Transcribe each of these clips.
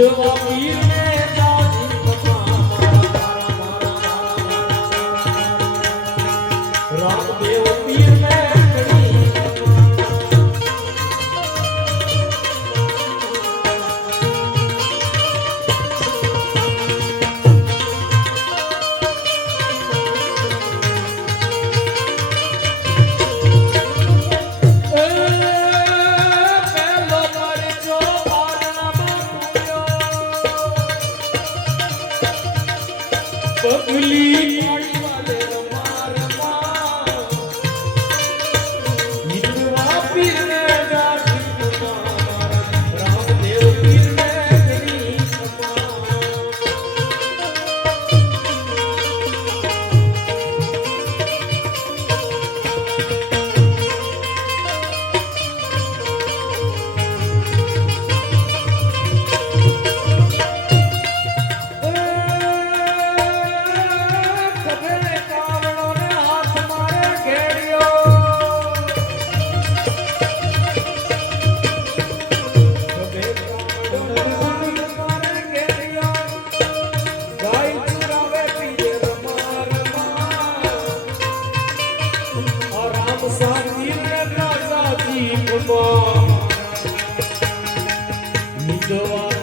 Deus, ó, go on.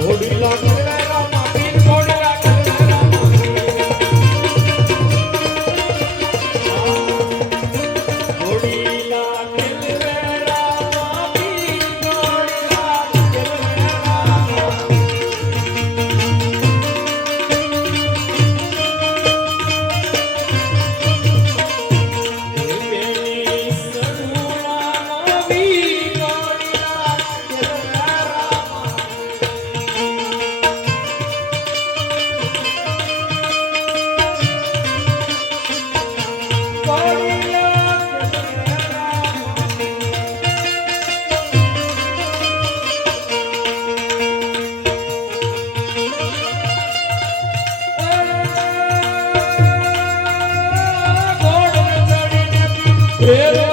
ನೋಡಿಲ್ಲ pedreiro.